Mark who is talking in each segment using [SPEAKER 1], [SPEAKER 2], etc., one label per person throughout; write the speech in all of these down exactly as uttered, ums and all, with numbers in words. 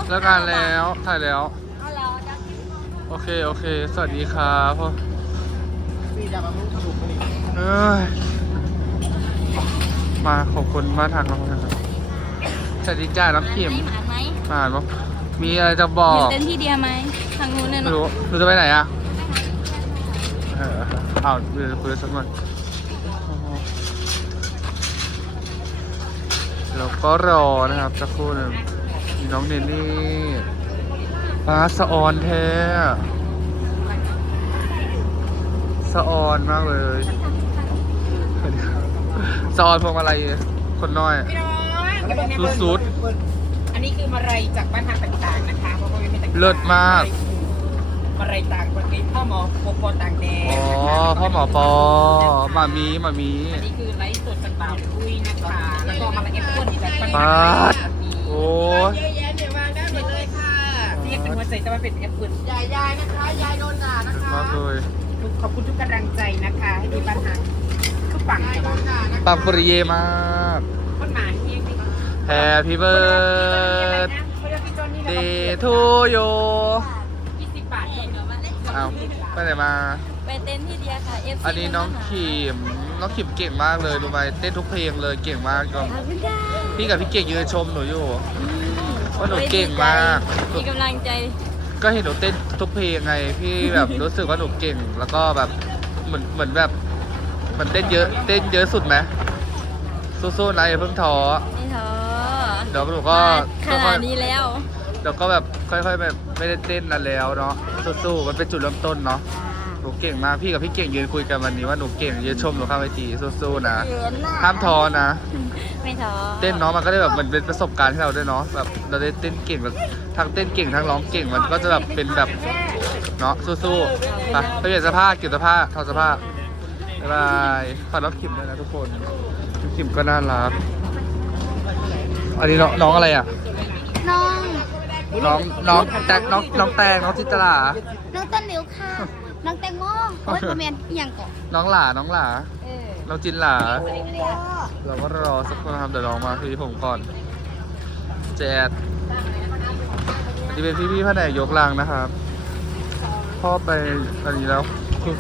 [SPEAKER 1] เลิกงานแล้วถ่ายแล้วโอเคโอเคสวัสดีครับพ่อเอ้ยมาขอบคุณมาถักเรานะครับสวัสดีจ้าน้ำเข็ม
[SPEAKER 2] ผ่านไหม
[SPEAKER 1] ผ่านปะมีอะไรจะบอ
[SPEAKER 2] อยู่
[SPEAKER 1] ก
[SPEAKER 2] เต้นที่เดียไหมทางนู้นเนี่ย
[SPEAKER 1] ไม่
[SPEAKER 2] เนาะ
[SPEAKER 1] รู้หนูจะไปไหนอ่ะเออเอาเดี๋ยวคุยสักหน่อยแล้วก็รอนะครับสักครู่หนึ่งมีน้องเนนี่ฟ้าสะออนแท้สะออนมากเลยสะออนพวงมาลัยคนน้อย
[SPEAKER 3] พี่น้อย
[SPEAKER 1] สุด
[SPEAKER 3] อันนี้คือมาลัยจากบ้านทางต่างๆนะคะเพราะว่าไม่ต่างๆ
[SPEAKER 1] เลิศมาก
[SPEAKER 3] มาลัยต่างประเทศพ่อหมอโปโปต่างแดน
[SPEAKER 1] อ๋อพ่อหมอปอหมามีหมามี
[SPEAKER 3] อันนี้คือไลฟ์สดจากบ่าวคุยนะคะแล้วก็มาละเอ็กซ์พ่นจากบ้าน
[SPEAKER 1] ปาดโอ้ย
[SPEAKER 3] เยอะแยะเดี๋ยววางได้หมดเลยค่ะเรียกเป็นหัวใจจะมาเป็นแอปเปิลยายยายนะคะยายโดนด่านะคะ
[SPEAKER 1] มากเลย
[SPEAKER 3] ขอบคุณทุกกำลังใจนะคะให้มีบ้านทางคือปังจะบ้าง
[SPEAKER 1] ปังปริเยมาก
[SPEAKER 3] คนหมาเฮียง
[SPEAKER 1] Happy birthday to you
[SPEAKER 3] ยี่สิบบาทเอง
[SPEAKER 1] อ้าวไปไหนมา
[SPEAKER 2] ไปเต้นที่เดียค่ะ เอฟซี
[SPEAKER 1] อันนี้น้องขิมน้องขิมเก่งมากเลยรู้ไหมเต้นทุกเพลงเลยเก่งมากก็พี่กับพี่เก่งยืนชมหนูอยู่ว่าหนูเก่งมาก
[SPEAKER 2] มีกำลังใจ
[SPEAKER 1] ก็เห็นหนูเต้นทุกเพลงไงพี่แบบรู้สึกว่าหนูเก่ง แล้วก็แบบเหมือนเหมือนแบบมันเต้นเยอะเต้นเยอะสุดไหมสู้ๆนะอย่าเพิ่งท้อ
[SPEAKER 2] นี่เธอ
[SPEAKER 1] เดี๋ยวหนูก็
[SPEAKER 2] ขนาดนี้แล้ว
[SPEAKER 1] เดี๋ยวก็แบบค่อยๆแบบไม่ได้เต้นนานแล้วเนาะสู้ๆมันเป็นจุดเริ่มต้นเนาะหนูเก่งมากพี่กับพี่เก่งยืนคุยกันวันนี้ว่าหนูเก่งยืนชมหนูข้างเวทีสู้ๆนะห้ามท้อนะ
[SPEAKER 2] ไม่ท้อ
[SPEAKER 1] เต้นเนาะมันก็ได้แบบมันเป็นประสบการณ์ให้เราด้วยเนาะแบบเราได้เต้นเก่งแบบทั้งเต้นเก่งทั้งร้องเก่งมันก็จะแบบเป็นแบบเนาะสู้ๆไปไปเปลี่ยนเสื้อผ้าเก็บเสื้อผ้าถอดเสื้อผ้าบ๊ายบายฝากน้องขิมด้วยนะทุกคนน้องขิมก็น่ารักอันนี้น้องน้องอะไรอ่ะ
[SPEAKER 4] น้อง
[SPEAKER 1] น้องน้องแตงน้องน้องแตงน้องจิตรา
[SPEAKER 4] น้องต้นเหลวค่ะ น้องแตงโมโอ้ยโมเมนต์อหย่างก่อน
[SPEAKER 1] น้องหลาน้องหลา
[SPEAKER 4] เออ
[SPEAKER 1] น้องจินหลาเราก็รอสักคนนะครับเดี๋ยวน้องมาพี่ผมก่อนแจดอันนี้เป็นพี่พี่ๆแผนกยกลังนะครับพ่อไปตอนนี้แล้วคือ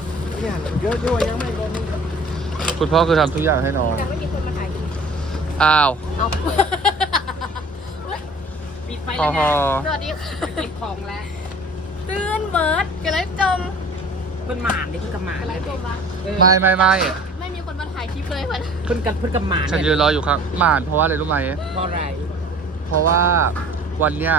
[SPEAKER 1] คุณพ่อคือทำทุกอย่างให้น้องอ้าว
[SPEAKER 3] ปิดไฟ
[SPEAKER 1] พอ
[SPEAKER 3] แล้ว
[SPEAKER 1] พอ
[SPEAKER 3] นะ
[SPEAKER 4] สวัสดีค่ะ
[SPEAKER 3] เก็บของแล้ว
[SPEAKER 4] ตื่นเบิร์ดกันเลยจม
[SPEAKER 3] เพิ่นหมานเด็กเพิ่นกับหมานเลยเออ
[SPEAKER 1] ไม่ไม่ไม่
[SPEAKER 4] ไม่มีคนมาถ่ายคลิปเลยมัน
[SPEAKER 3] เพิ่นกับเพิ่นกับหมาน
[SPEAKER 1] ฉันยืนรออยู่ครับหมานเพราะว่าอะไรรู้ไหม
[SPEAKER 3] เพราะอะไร
[SPEAKER 1] เพราะว่าวันเนี้ย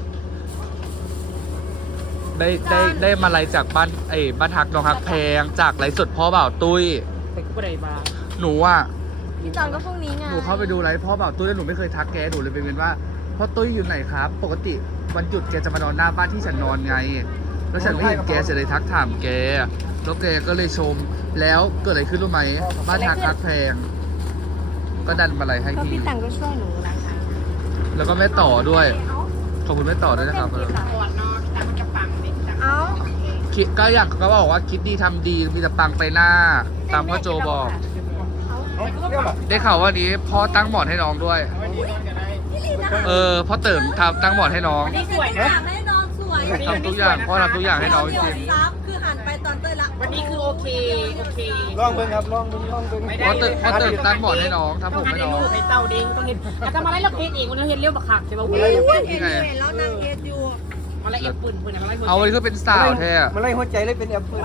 [SPEAKER 1] ได้ได้ได้มาไลฟ์จากบ้านไอ้บ้านฮักน้องฮักแพงจากไลฟ์สดพ่อบ่าวตุ้ย
[SPEAKER 3] แต่ก็ไม่ได้มา
[SPEAKER 1] หนูอ่ะ
[SPEAKER 4] พี่จอนก็พรุ่งนี้ไง
[SPEAKER 1] หนูเข้าไปดูไลฟ์พ่อบ่าวตุ้ยแล้วหนูไม่เคยทักแกหนูเลยไปเป็นว่าพ่อตุ้ยอยู่ไหนครับ ปกติวันหยุดแกจะมานอนหน้าบ้านที่ฉันนอนไง แล้วฉันไม่เห็นแกฉันเลยทักถามแกแล้วแกก็เลยชมแล้วเกิดอะไรขึ้นรู้ไหมบ้านฮักฮักแพง ก็ดันมาไลฟ์ให้
[SPEAKER 4] ก็
[SPEAKER 1] พี่
[SPEAKER 4] พี่ตังก็ช่วยหนูไลฟ์ขาย
[SPEAKER 1] แล้วก็แม่ต่อด้วยขอบคุณแม่ต่อด้วยนะครับ
[SPEAKER 3] ปวดนอกแต่มันจะปังเด็กจัง
[SPEAKER 4] เอ้า
[SPEAKER 1] คิดก็อยากก็บอกว่าคิดดีทำดีมีแต่ปังไปหน้า ตามพ่อโจบอก ได้ข่าวว่านี้พ่อตั้งหมอนให้น้องด้วย เออพ่อเติมทำตั้งหมอนให้น้อง
[SPEAKER 3] นี่สวย
[SPEAKER 2] อ
[SPEAKER 3] นะ
[SPEAKER 2] ยากให้น้องสวย
[SPEAKER 1] ทำทุกอย่างพ่อทำทุกอย่างให้น้องจริง
[SPEAKER 2] ซับคือหันไปตอนเต้ยละ
[SPEAKER 3] วันนี้คือโอเคโอเค
[SPEAKER 5] ลองเบิ่งครับลองเบิ่งลองเบิ่ง
[SPEAKER 3] ไม่
[SPEAKER 1] ๆ
[SPEAKER 3] ได้
[SPEAKER 1] พ่อเติมพ่อเติมตั้งหมอนให้น้องทำผมให้น้อง
[SPEAKER 3] ให้เต่าเด้งต้องเห็นอาจจะมาไล่เราเฮ็ดเองวันนี้เฮ็ดเร็วบักคักใช่ป่ะวัน
[SPEAKER 1] นี่ไง
[SPEAKER 2] แล้วนางเอ็ดอยู่
[SPEAKER 3] มาไล่แอปปืนปืนมาไล่
[SPEAKER 1] เอาวันนี้ก็เป็นสาวแท้อะ
[SPEAKER 5] มันไล่หัวใจเลยเป็นแอปเปิ้ล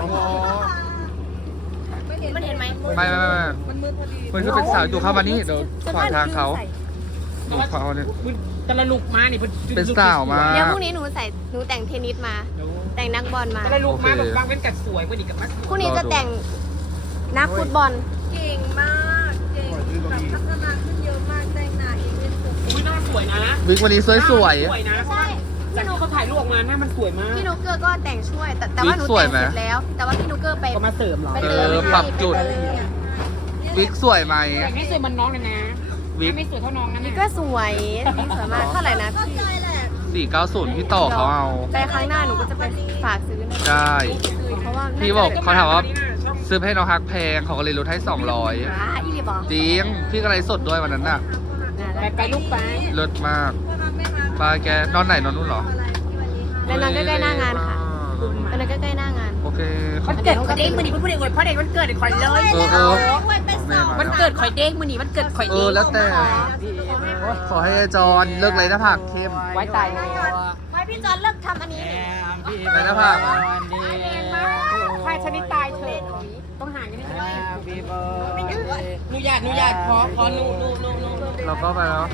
[SPEAKER 4] มันเห็นไหม
[SPEAKER 1] ไม่ไม่ไม่ไม่มันคือเป็นสาวอยู่เข้ามานี่เดี๋ยวขวางทางเขาหนูขวางเขาเนี่ย
[SPEAKER 3] จะระลุกมานี่
[SPEAKER 1] เป็นสาวมา
[SPEAKER 4] เดี๋ยวพรุ่งนี้หนูใส่หนูแต่งเทนนิสมา แต่งนักบอลมา
[SPEAKER 3] จะระลุกมาแบบวางเป็นกัดสวยกว่านี้กับมัส
[SPEAKER 4] พรุ่งนี้จะแต่งนักฟุตบอล
[SPEAKER 2] เก่งมากเก่งแบบพัฒนาขึ้นเยอะมากแต่งหน้าเองเป็นผม
[SPEAKER 3] อุ้ยหน้าสวยนะ
[SPEAKER 1] วิกวันนี้สวย
[SPEAKER 3] สวยนะ
[SPEAKER 4] ใช่
[SPEAKER 3] จากที่เขาถ่ายรูปออกมาหน้ามันสวยมาก
[SPEAKER 4] พี่นุกเกอร์ก็แต่งช่วย แต่แต่ว่าหนูแต่งเสร็จแล้ว แต่ว่าพี่นุกเกอร์ไป
[SPEAKER 3] ก็มาเสริมเหรอ
[SPEAKER 4] ไป
[SPEAKER 1] เอ
[SPEAKER 4] เติม
[SPEAKER 1] อ
[SPEAKER 4] ให้
[SPEAKER 1] ปรับจุด
[SPEAKER 4] ไปเติม
[SPEAKER 1] วิกสวยไหม
[SPEAKER 3] แต่ไม่สวยมันน้องเลยนะ
[SPEAKER 1] วิก
[SPEAKER 3] ไม่สวยเท่าน้องนะ
[SPEAKER 4] นี่
[SPEAKER 3] เนี่ย
[SPEAKER 4] ก็สวยนี่สวยมากเท่าไหร่นะพี่
[SPEAKER 1] สี่เก้าศูนย์พี่ต่อเขาเอา
[SPEAKER 4] ไปครั้งหน้าหนูก็จะไปฝากซื้อนะ
[SPEAKER 1] ได้
[SPEAKER 4] เพราะว่า
[SPEAKER 1] พี่บอกเขาถามว่าซื้อให้น้องฮักแพงเขาก็เลยลดให้สองร้อย
[SPEAKER 4] ว้าอีหลีบอก
[SPEAKER 1] จริงพี่ก็ไลฟ์สดด้วยวันนั้นน่ะ
[SPEAKER 3] ไปไปลูกไป
[SPEAKER 1] เลิศมาก
[SPEAKER 4] เ
[SPEAKER 1] ปาแกนอนไหนนอนนู่นเหรอ
[SPEAKER 2] และนอนใกล้ๆหน้างานค่ะอันนั้นใกล้ๆหน้างาน
[SPEAKER 1] โอเค
[SPEAKER 3] มันเกิดข่อยเด้งมือนี้พูดเองเลยเพราะเด็กมันเกิดข่อยเลย
[SPEAKER 1] เออเออ
[SPEAKER 3] มันเกิดข่อยเด้งมือนี้มันเกิดข่อย
[SPEAKER 1] เอ
[SPEAKER 3] เด้
[SPEAKER 1] อง แล้วแต่ขอให้ไอ้จอนเลิกไรหน้าผากเข้ม
[SPEAKER 3] ไว้ตายเลย
[SPEAKER 4] ไว้พี่จอนเลิกทำอันนี้
[SPEAKER 1] ไรหน้าผาก
[SPEAKER 3] ใครชนิดตายเถอะต้องห่างกันนิดนึงหนูอยากหนูอยากขอขอหนูหนูหนูหนู
[SPEAKER 1] เราก็ไปแล้ว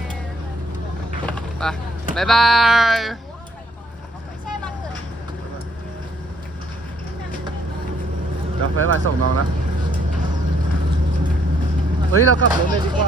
[SPEAKER 1] ไปบ๊ายบาย
[SPEAKER 4] ไม่ใช่วันเกิด
[SPEAKER 1] เดี๋ยวบ๊ายบายส่งน้องแล้วเฮ้ยเรากลับรถเลยดีกว่า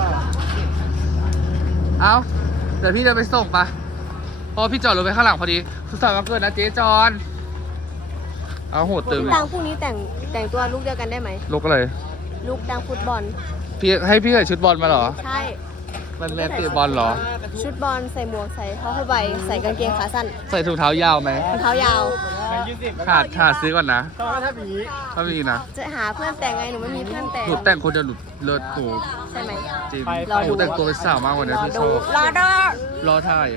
[SPEAKER 1] เอาเดี๋ยวพี่จะไปส่งปะเพราะพี่จอดรถไปข้างหลังพอดีสุดสัปดาห์วันเกิดนะเจ๊จอนเอาโหดตึง
[SPEAKER 2] ดังพรุ่งนี้แต่งแต่งตัวลุกเดียวกันได้ไหม
[SPEAKER 1] ลุกอะไร
[SPEAKER 2] ลุกดังฟุตบอล
[SPEAKER 1] พี่ให้พี่ใส่ชุดบอลมาเหรอ
[SPEAKER 2] ใช่
[SPEAKER 1] มันแมนตีบอลเหรอ
[SPEAKER 2] ชุดบอลใส่หมวกใส่ผ้าผ้าใบใส่กางเกงขาสั้น
[SPEAKER 1] ใส่ถุงเท้ายาวไหม
[SPEAKER 2] รองเท้ายาว
[SPEAKER 1] ขาดขาดซื้อก่อนนะ
[SPEAKER 5] ถ้าผี
[SPEAKER 1] ถ้ามีนะ
[SPEAKER 2] จะหาเพื่อนแต่งไงหนูไม่มีเพื่อนแต่ง
[SPEAKER 1] หนูแต่งคนเดียวหนูเลิศหนู
[SPEAKER 2] ใช่ไหม
[SPEAKER 1] จริง
[SPEAKER 2] รอดู
[SPEAKER 1] หนูแต่งตัวเป็นสาวมากกว่านี้พี่ชอบ
[SPEAKER 2] รอดอ
[SPEAKER 1] รอถ่าย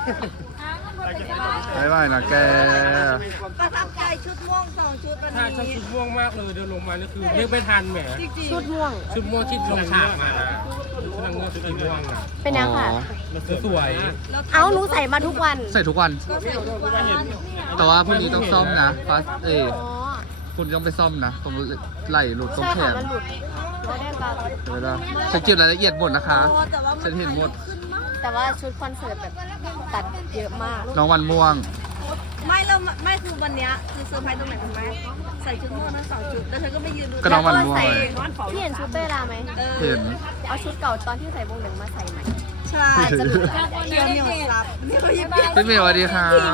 [SPEAKER 1] บ๊ายบายนะแก
[SPEAKER 2] ประทับใจชุดม่วงสองชุดวัน
[SPEAKER 6] ถ้าชอบ
[SPEAKER 2] นี้
[SPEAKER 6] ชุดม่วงมากเลยเดินลงมานี่คือเรียกไม่ทันแหม
[SPEAKER 2] ชุดม่วง
[SPEAKER 6] ชุดม่วงที่ลงฉากมานะชุดนางเงือกชุดสีม่วงอ่ะ
[SPEAKER 2] เป็นยังค่ะ
[SPEAKER 6] สวย
[SPEAKER 2] เอาหนูใส่มาทุกวัน
[SPEAKER 1] ใส่ทุกวัน แต่ว่าพรุ่งนี้ต้องซ่อมนะฟาสเอ
[SPEAKER 2] อ๋อ
[SPEAKER 1] คุณต้องไปซ่อมนะ ตรงไหล่หลุดตรง
[SPEAKER 2] ใช่
[SPEAKER 1] แข
[SPEAKER 2] ค่ะ
[SPEAKER 1] น
[SPEAKER 2] มันหลุดไม่ได้ปะ
[SPEAKER 1] เดี๋ยวนะฉันเก็บรายละเอียดหมดนะคะ ฉันเห็นหมด
[SPEAKER 2] แต่ว่าชุดคอนเสิร์ตแบบตัดเยอะมาก
[SPEAKER 1] น้องวันม่วง
[SPEAKER 2] ไม่เราไม่คือวันเนี้ยคือเซอร์ไพรส์ตรงไหนรู้ไหมใส่ชุดม่วงทั้งสองชุดแล้วเธอก็ไม่ยืนดู
[SPEAKER 1] ก็น้องวันม่วง
[SPEAKER 2] ใส่
[SPEAKER 1] เลย
[SPEAKER 2] พี่เห็นชุดเต้ยลาไหม
[SPEAKER 1] เห็น
[SPEAKER 2] เอาชุดเก่าตอนที่ใส่วงหนึ่งมาใส่ใหม่ใช่จะหลุดเดี๋ยวเหนียวซับนี่ก็ยิบยิบ
[SPEAKER 1] พี่เมย์สวัสดีค่ะ
[SPEAKER 2] เจอกัน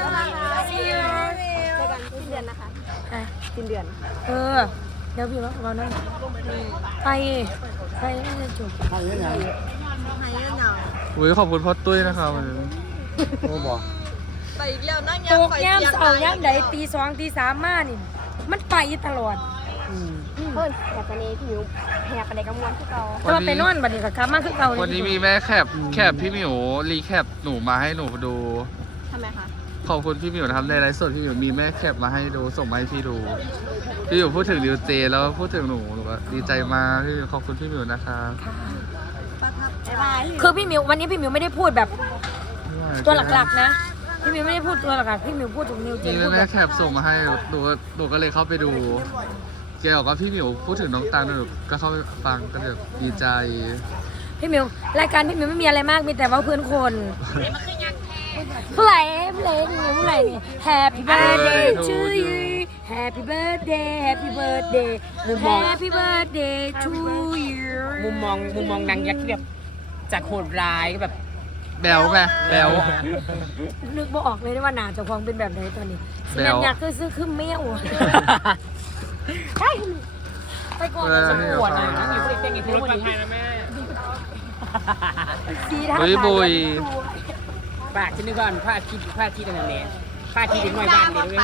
[SPEAKER 2] สิ้นเดือนนะคะสิ้นเดือน
[SPEAKER 7] เออ เดี๋ยวพี่ว่าเรานั่นไปไปน่าจะจบ
[SPEAKER 5] ใครเนี่ย
[SPEAKER 2] หายเหงา
[SPEAKER 1] อุ้ยขอบคุณพ่อตุ้ยนะคะวันนี้
[SPEAKER 5] โอ้บอก
[SPEAKER 2] ไปอีกแล้วนั่ง
[SPEAKER 7] ตกย่ำเสาย่ำใดตีสองตีสามมานี่ มันไปตลอด
[SPEAKER 2] เพิ่นแหกกันนี้พี่มิวแหกกันในกระมวลที่เรา
[SPEAKER 7] แต่ว่าไปนอนบัดนี้ก็กลับมาคือเก่าเลย
[SPEAKER 1] วันนี้มีแม่แคบแคบพี่หมิวรีแคปหนูมาให้หนูดู
[SPEAKER 2] ทำไมคะ
[SPEAKER 1] ขอบคุณพี่หมิวนะครับในไลฟ์สดพี่หมิวมีแม่แคปมาให้ดูส่งมาให้พี่ดู พี่หมิวพูดถึงดิวเจแล้วพูดถึงหนูหนูก็ดีใจมากพี่หมิวขอบคุณพี่หมิวนะคะ
[SPEAKER 2] บ๊ายบาย
[SPEAKER 7] คือพี่หมิววันนี้พี่หมิวไม่ได้พูดแบบตัวหลักๆนะ พี่หมิวไม่ได้พูดตัวหลักๆพี่หมิวพูดถึงนิวเจ
[SPEAKER 1] มี
[SPEAKER 7] นพูด
[SPEAKER 1] แม่
[SPEAKER 7] แบบ
[SPEAKER 1] แคปส่งมาให้หนูก็หนูก็เลยเข้าไปดูแกบอกว่าพี่หมิวพูดถึงน้องตังหนูก็เข้าไปฟังก็แบบดีใจ
[SPEAKER 7] พี่หมิวรายการพี่หมิวไม่มีอะไรมากมีแต่ว่าเพื่อนคนเมื่อไหร่เมื่อไหร่นี่เมื่อไหร่นี่ Happy birthday to you Happy birthday Happy birthday Happy birthday to you
[SPEAKER 3] มุมมองมุมมองนางยักษ์ที่แบบจากโหดร้ายก็แบบ
[SPEAKER 1] แบลไงแบล
[SPEAKER 7] นึกบ่ออกเลยว่าหนาเจะควงเป็นแบบไหนตอนนี้
[SPEAKER 1] แบ
[SPEAKER 7] สิ
[SPEAKER 1] ว
[SPEAKER 7] แมนอยากคือซื้อคือแมวใช่ไปก่อนเลยสมปวดนะ
[SPEAKER 3] อยู่เด็กๆอย่างนี้วันนี้
[SPEAKER 7] สีท่า
[SPEAKER 1] บุยบุย
[SPEAKER 3] ปากฉันนึกว่าผ้าที่ผ้าที่ตรงนั้นเนี่ยผ้าที่เป็นไม้บ้านเลยด้วย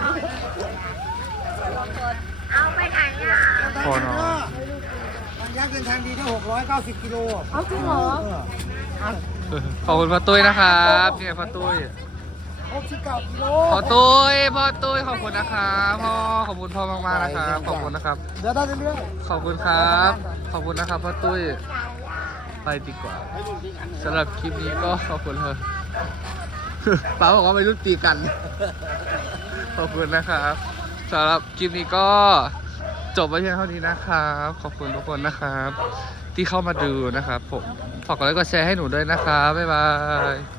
[SPEAKER 1] พอเนาะ
[SPEAKER 5] มันยักษ์เดินทางดีได้หกร้อยเก้าสิบกิโล
[SPEAKER 7] เอาจริงเหรอ
[SPEAKER 1] ขอบคุณพ่อตุ้ยนะครับเนี่ยพ่อตุ้ย
[SPEAKER 5] หกสิบเก้ากิโล
[SPEAKER 1] พ่อตุ้ยพ่อตุ้ยขอบคุณนะครับพ่อขอบคุณพ่อมากๆนะครับขอบคุณนะครับ
[SPEAKER 5] เดี๋ยวได้เรื่อย
[SPEAKER 1] ขอบคุณครับ ขอบคุณนะครับพ่อตุ้ยไปดีกว่าสำหรับคลิปนี้ก็ขอบคุณเลย ป้าบอกว่าไม่รู้ตีกัน ขอบคุณนะครับสำหรับคลิปนี้ก็จบไปเพียงเท่านี้นะครับ ขอบคุณทุกคนนะครับ ที่เข้ามาดูนะครับผมฝากกดไลค์กดแชร์ให้หนูด้วยนะครับบ๊ายบาย